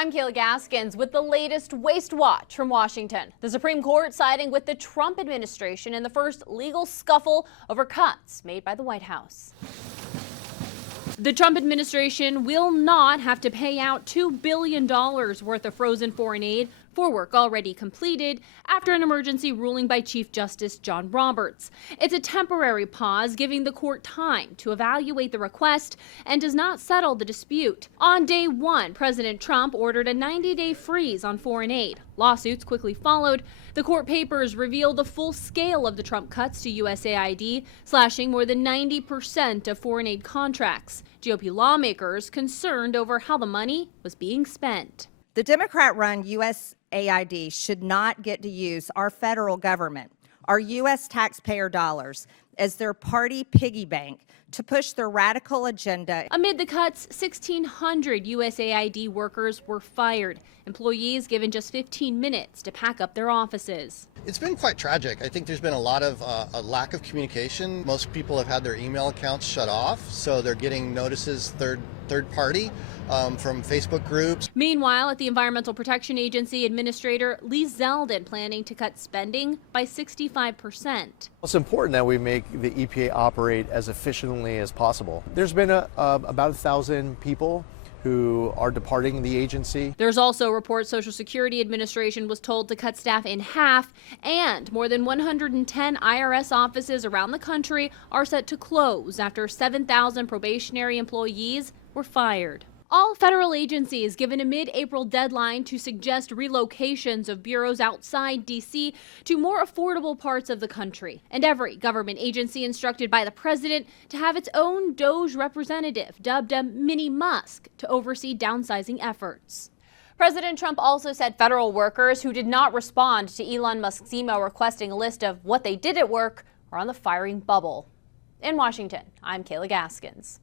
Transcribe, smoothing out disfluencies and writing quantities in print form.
I'm Kayla Gaskins with the latest Waste Watch from Washington. The Supreme Court siding with the Trump administration in the first legal scuffle over cuts made by the White House. The Trump administration will not have to pay out $2 billion worth of frozen foreign aid for work already completed after an emergency ruling by Chief Justice John Roberts. It's a temporary pause, giving the court time to evaluate the request and does not settle the dispute. On day one, President Trump ordered a 90-day freeze on foreign aid. Lawsuits quickly followed. The court papers reveal the full scale of the Trump cuts to USAID, slashing more than 90% of foreign aid contracts. GOP lawmakers concerned over how the money was being spent. The Democrat-run USAID should not get to use our federal government, our U.S. taxpayer dollars, as their party piggy bank to push their radical agenda. Amid the cuts, 1,600 USAID workers were fired. Employees given just 15 minutes to pack up their offices. It's been quite tragic. I think there's been a lot of a lack of communication. Most people have had their email accounts shut off, so they're getting notices third party from Facebook groups. Meanwhile, at the Environmental Protection Agency, Administrator Lee Zeldin planning to cut spending by 65%. It's important that we make the EPA operate as efficiently as possible. There's been about 1,000 people who are departing the agency. There's also reports Social Security Administration was told to cut staff in half, and more than 110 IRS offices around the country are set to close after 7,000 probationary employees were fired. All federal agencies given a mid-April deadline to suggest relocations of bureaus outside D.C. to more affordable parts of the country. And every government agency instructed by the president to have its own DOGE representative, dubbed a mini Musk, to oversee downsizing efforts. President Trump also said federal workers who did not respond to Elon Musk's email requesting a list of what they did at work are on the firing bubble. In Washington, I'm Kayla Gaskins.